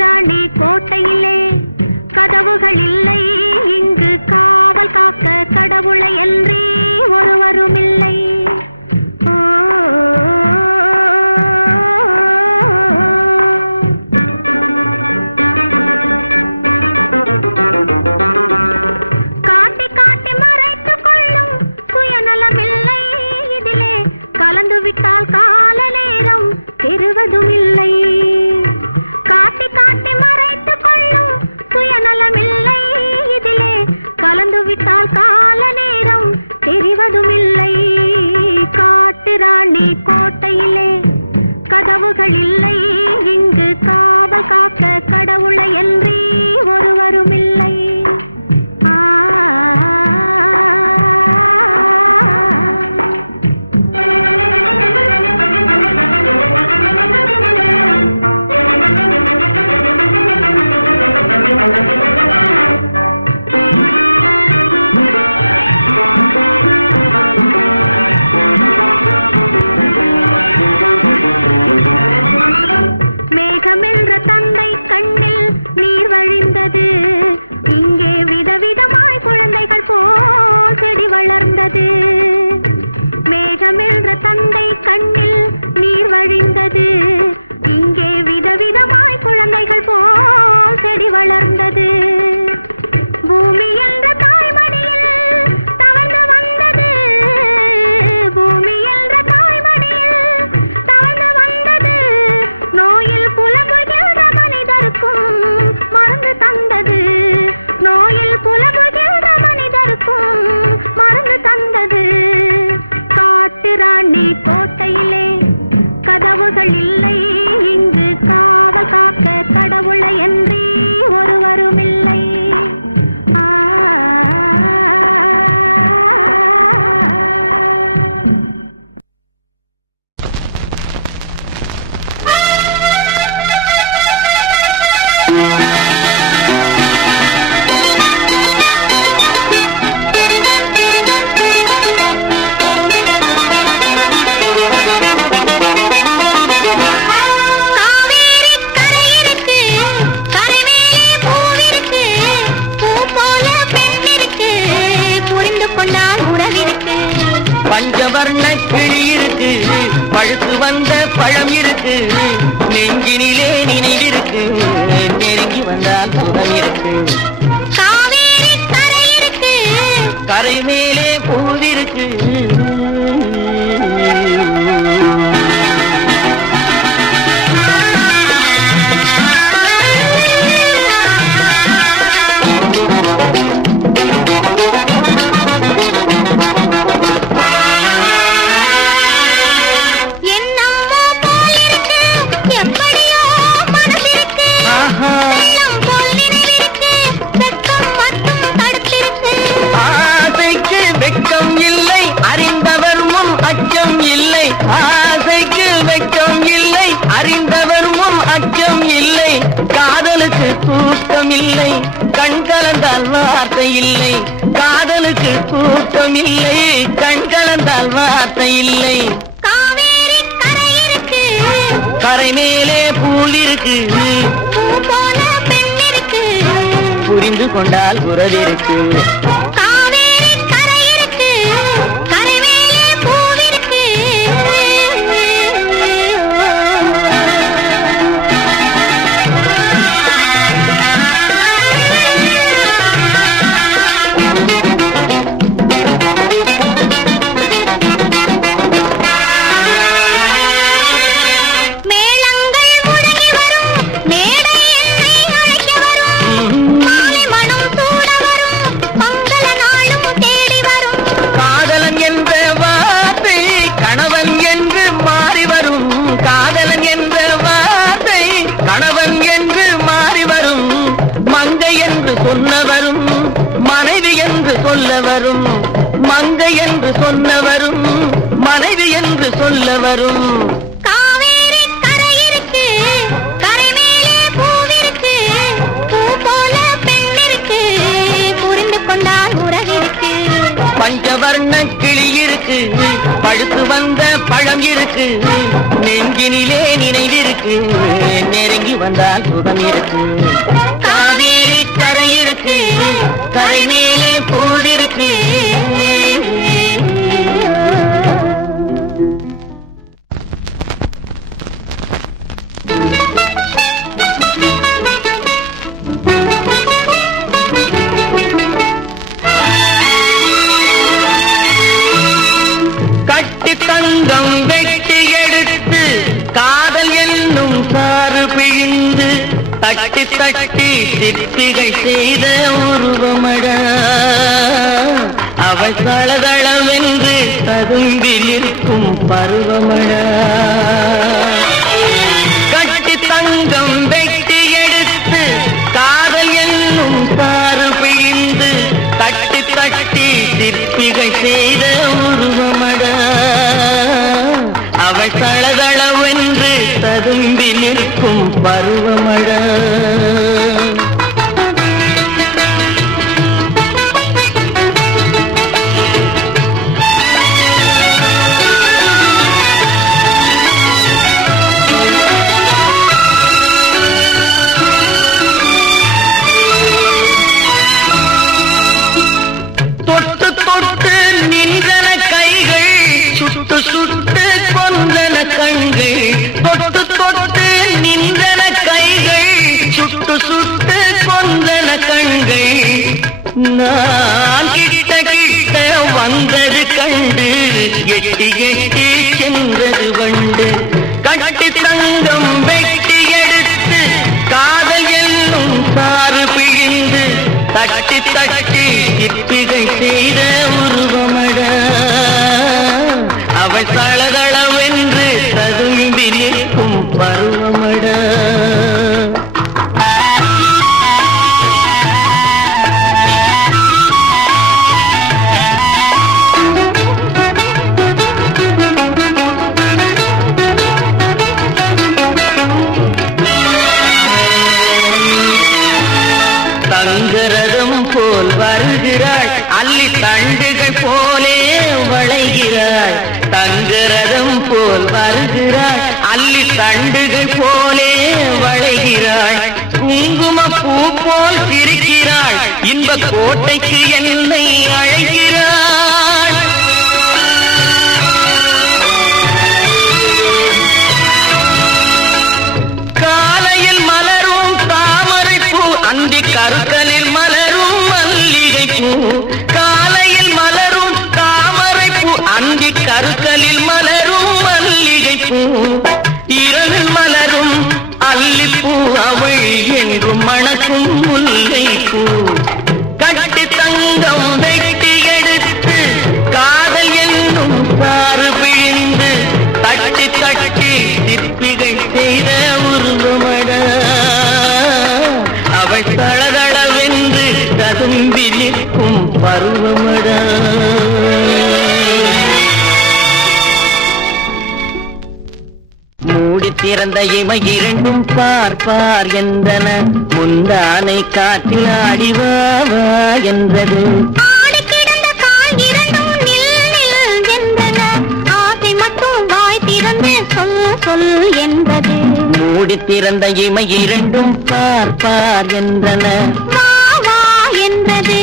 ராணி கோட்டையிலே கதவுகள் இல்லை, இங்கு காவல் காக்க கடவுளை என்றே ஒருவரும் இல்லை. காட்டி காட்டி மறைத்துக் கொள்ளும் சுயநலமில்லை, இதிலே கலந்து விட்டால் கால நேரம் பெறுவதும் இல்லை. காட்டி காட்டி மறைத்துக் கொள்ளும் சுயநலமில்லை, இதிலே கலந்து விட்டால் கால நேரம் தெரிவதும் இல்லை. காட்டு ராணி கோட்டையிலே கதவுகள் இல்லை, இங்கு காவல் காக்க கடவுளை என்றே ஒருவரும் இல்லை. இங்கே விதவிதமாய் குழந்தைகள் போல் செடி வளர்ந்தது. மேகமென்ற தந்தை கண்ணில் நீர் வழிந்தது, இங்கே விதவிதமாய் குழந்தைகள் போல் செடி வளர்ந்தது. பூமி என்ற தாய்மடியில் தவழ்ந்து வந்தது, பூமி என்ற தாய்மடியில் தவழ்ந்து வந்தது. நோயில் புலம்புகிற மனிதருக்கும் மருந்து தந்தது, நோயில் புலம்புகிற மனிதருக்கும் மருந்து தந்தது. காட்டு ராணி கோட்டையிலே கதவுகள் இல்லை, இங்கு காவல் காக்க கடவுளை என்றே ஒருவரும் இல்லை. பஞ்சவர்ண கிளி இருக்கு, பழுத்து வந்த பழம் இருக்கு, நெஞ்சினிலே நினைவிருக்கு, நெருங்கி வந்தால் சுகம் இருக்கு. காவேரி கரை இருக்கு, கரை மேலே பூவிருக்கு. வெட்கம் இல்லை அறிந்தவர் முன் அச்சம் இல்லை, ஆசைக்கு வெட்கம் இல்லை அறிந்தவர் முன் அச்சம் இல்லை. காதலுக்கு தூக்கம் இல்லை, கண் கலந்தால் வார்த்தை இல்லை. காதலுக்கு தூக்கம் இல்லை, கண் கலந்தால் வார்த்தை இல்லை. காவேரி கரை இருக்கு, கரை மேலே பூவிருக்கு, பூ போல பெண் இருக்கு, புரிந்து கொண்டால் உறவிருக்கு. காதலன் என்ற வார்த்தை கணவன் என்று மாறி வரும். மங்கை என்று சொன்னவரும் மனைவி என்று சொல்ல வரும். மங்கை என்று சொன்னவரும் மனைவி என்று சொல்ல வரும். காவேரி கரை இருக்கு, கரை மேலே பூவிருக்கு, பூ போல பெண் இருக்கு, புரிந்து கொண்டால் உறவிருக்கு. பஞ்சவர்ண கிளி இருக்கு, பழுத்து வந்த பழம் இருக்கு, நெஞ்சினிலே நினைவிருக்கு, நெருங்கி வந்தால் சுகம் இருக்கு. காவேரி கரை இருக்கு, கரை மேலே பூவிருக்கு. கட்டி தங்கம் வெட்டி எடுத்து காதல் என்னும் சாறு பிழிந்து தட்டி தட்டி சிற்பிகள் செய்த உருவமடா அவள் தளதளவென்று ததும்பில் இருக்கும் பருவமடா. கட்டி தங்கம் வெட்டி எடுத்து காதல் என்னும் சாறு பிழிந்து தட்டி தட்டி சிற்பிகள் செய்த உருவமடா அவள் தளதளவென்று ததும்பில் நிற்கும் பருவமடா. தொட்டு தொட்டு நின்றன கைகள், சுட்டு சுட்டு கொன்றன கண்கள். தொட்டு தொட்டு நின்றன கைகள், சுட்டு சுட்டு கொன்றன கண்கள். நான் கிட்ட கிட்ட வந்தது கண்டு எட்டி எட்டி சென்றது வண்டு. கட்டி தங்கம் வெட்டி எடுத்து காதல் என்னும் சாறு பிழிந்து தட்டி தட்டி சிற்பிகள் செய்த உருவமடா அவள் தளதளவென்று ததும்பில் இருக்கும் பருவமடா. தங்கரதம் போல் வருகிறாள், அள்ளி தண்டுகள் போலே வளைகிறாள். தங்கரதம் போல் வருகிறாள், அள்ளி தண்டுகள் போலே வளைகிறாள். குங்கும பூ போல் சிரிக்கிறாள், இன்ப கோட்டைக்கு என்னை அழைக்கிறாள். காலையில் மலரும் தாமரை பூ, அந்தி கருக்கலில் மலரும் மல்லிகை பூ. காலையில் மலரும் தாமரை பூ, அந்தி கருக்கலில் மலரும் மல்லிகை பூ. இரவில் மலரும் அல்லிப்பூ, அவள் என்றும் மணக்கும் முல்லை பூ. கட்டி தங்கம் வெட்டி எடுத்து காதல் என்னும் சாறு பிழிந்து தட்டி தட்டி சிற்பிகள் செய்த உருவமடா அவள் தளதளவென்று ததும்பில் நிற்கும் பருவமடா. மூடி திறந்த இமை இரண்டும் பார்ப்பார் என்றன, முந்தானை காற்றில் ஆடிவாவா என்றது. ஆடி கிடந்த கால் இரண்டும் நில் நில் என்றன, ஆசை மட்டும் வாய் திறந்து சொல் சொல் என்றது. மூடி திறந்த இமை இரண்டும் பார்ப்பார் என்றன, வா வா என்றது.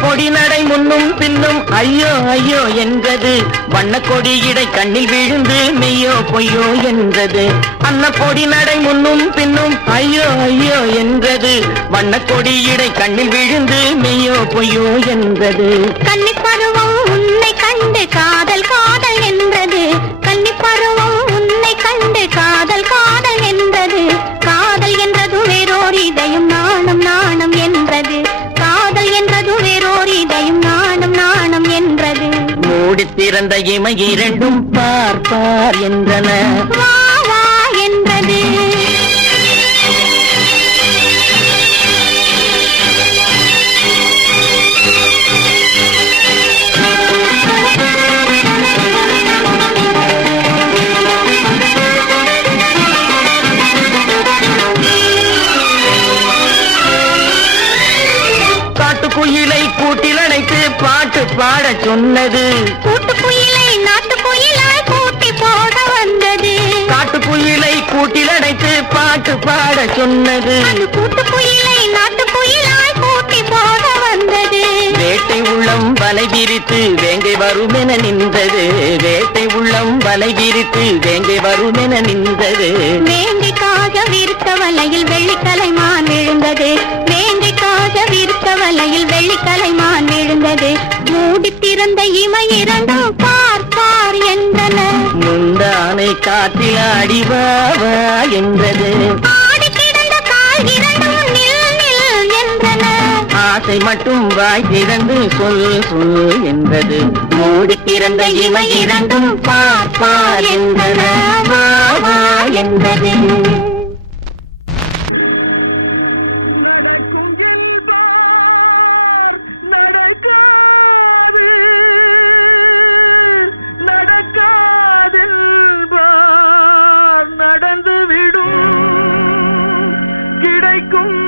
பொடி நடை முன்னும் பின்னும் ஐயோ ஐயோ என்றது. வண்ண கொடியிடை கண்ணில் விழுந்து மெய்யோ பொய்யோ என்றது. அன்ன பொடி நடை முன்னும் பின்னும் ஐயோ ஐயோ என்றது. வண்ண கொடியிடை கண்ணில் விழுந்து மெய்யோ பொய்யோ என்றது. கன்னி பருவம் உன்னை கண்டு காதல் காதல் என்றது. கன்னி பருவம் உன்னை கண்டு காதல் காதல் என்றது. காதல் என்றது வேறோர் இதயம் நாணம் நாணம் என்றது. காதல் என்றது வேறோர் இதயம் நாணம் நாணம் என்றது. மூடி திறந்த இமை இரண்டும் பார்ப்பார் என்றன, வா வா என்றது. அடைத்து பாட்டு பாட சொன்னது. கூட்டுக்குயிலை நாட்டுக்குயிலாய் கூட்டி போட வந்தது. காட்டுக்குயிலை கூட்டில் அடைத்து பாட்டு பாட சொன்னது. அது கூட்டுக்குயிலை நாட்டுக்குயிலாய் கூட்டி போட வந்தது. வேட்டை உள்ளம் வலை விரித்து வேங்கை வருமென நின்றது. வேட்டை உள்ளம் வலை விரித்து வேங்கை வருமென நின்றது. வேண்டிக்காக விருத்த வலையில் வெள்ளிக்கலைமான் விழுந்தது. வேண்டிக்காக விருத்த வலையில் வெள்ளிக்கலைமான் விழுந்தது. மூடி திறந்த இமை இரண்டும் பார் பார் என்றன. முந்தானை காற்றில் அடிவாவா என்றது. ஆடி கிடந்த கால் இரண்டும் நில் நில் என்றன. ஆசை மட்டும் வாய் திறந்து சொல் சொல் என்றது. மூடி திறந்த இமை இரண்டும் பார் பார் என்றன. வா வா என்றது. நடக்கும் என்பார் நடக்காது, நடக்காதென்பார் நடந்துவிடும். கிடைக்கும்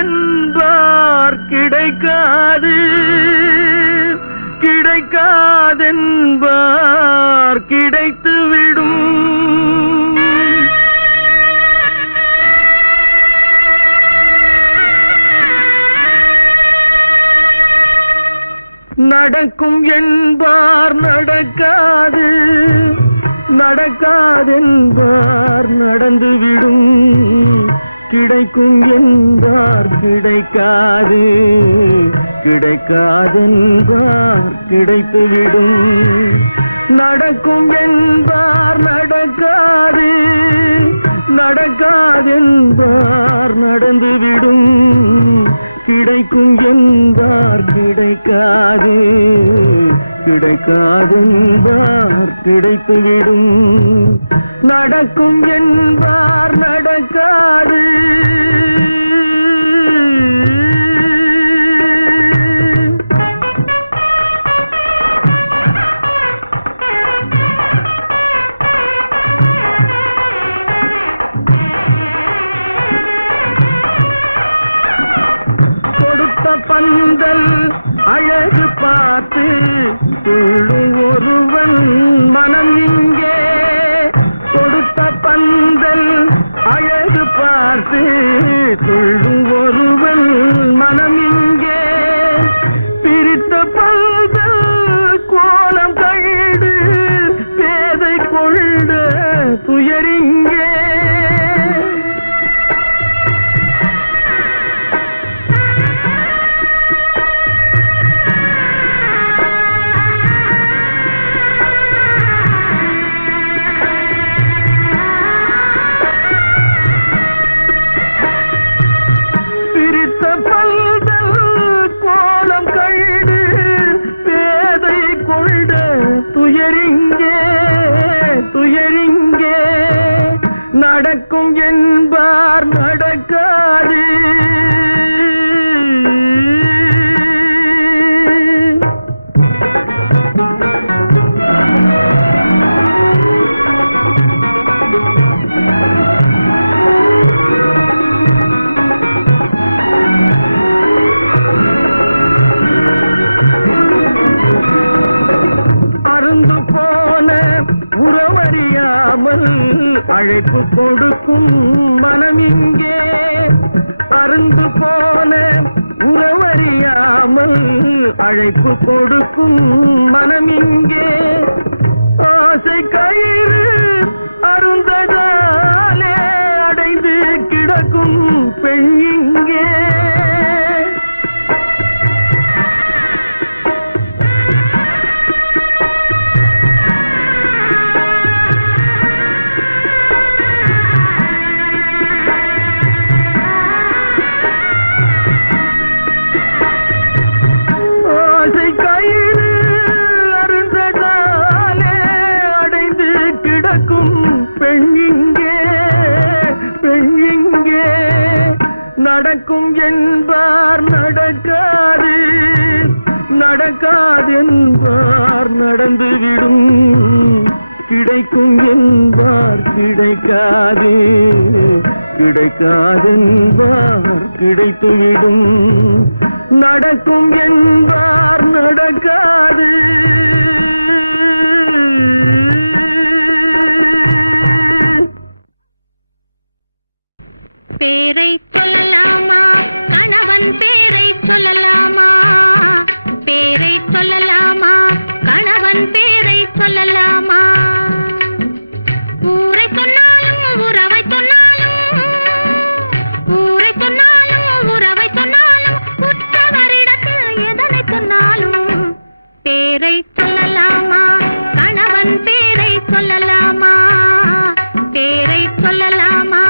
என்பார் கிடைக்காது, கிடைக்காதென்பார் கிடைத்துவிடும். நடக்கும் என்பார் நடக்காது, நடக்காதென்பார் நடந்துவிடும். கிடைக்கும் என்பார் கிடைக்காது, கிடைக்காதென்பார் கிடைத்துவிடும். நடக்கும் என்பார் நடக்காது, நடக்காதென்பார் நடந்துவிடும். கிடைக்கும் என்பார் கிடைக்காது, கிடைக்காதென்பார் கிடைத்துவிடும். நடக்கும் என்பார் நடக்காது. பந்தல் அழகு பார்த்து துள்ளும் ஒருவன் மனம் இங்கே. கொடுத்த பந்தல் அழகு பார்த்து துள்ளும் ஒருவன் மனம் இங்கே. பிரித்த பந்தல் கோலம் கண்டு பேதை கொண்ட துயரிங்கே. நடக்கும் என்பார் நடக்காது. அருந்து போன உறவறியாமல் அழைப்பு கொடுக்கும் மனம் இங்கே. அருந்து போன உறவறியாமல் அழைப்பு கொடுக்கும் மனம் இங்கே. ஆசை கயிறு அருந்ததாலே அடைந்து கிடக்கும் பெண் இங்கே. நடக்கும் என்பார் நடக்காது, நடக்காதென்பார் நடந்துவிடும். கிடைக்கும் என்பார் கிடைக்காது, கிடைக்காதென்பார் கிடைத்துவிடும். நடக்கும் என்பார் நடக்காது. பேரை சொல்லலாமா கணவன் பேரை சொல்லலாமா? பேரை சொல்லலாமா கணவன் பேரை சொல்லலாமா? ஊரை சொன்னாலும் உறவை சொன்னாலும், ஊரை சொன்னாலும் உறவை சொன்னாலும், உற்றவரிடத்தில் எதனை சொன்னாலும் பேரை சொல்லலாமா கணவன் பேரை சொல்லலாமா? பேரை சொல்லலாமா?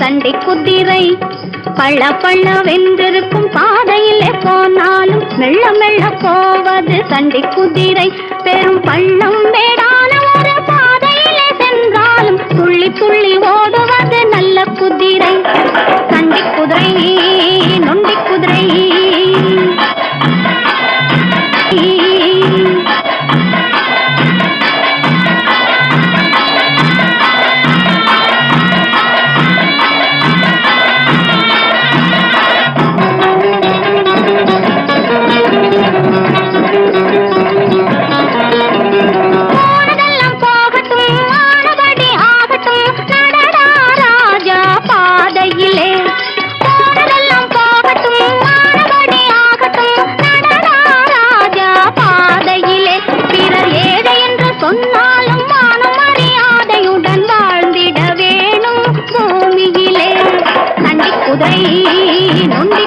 சண்டி குதிரை பள்ள பள்ள வென்றிருக்கும் பாதையிலே போனாலும் மெல்ல மெல்ல போவது சண்டி குதிரை. பெரும் பள்ளம் மேடான ஒரு பாதையிலே சென்றாலும் துள்ளி துள்ளி ஓடுவது நல்ல குதிரை. சண்டி குதிரை நொண்டி குதிரை சொன்னாலும் மானம் மரியாதையுடன் வாழ்ந்திட வேணும் பூமியிலே. சண்டி குதிரை நொண்டி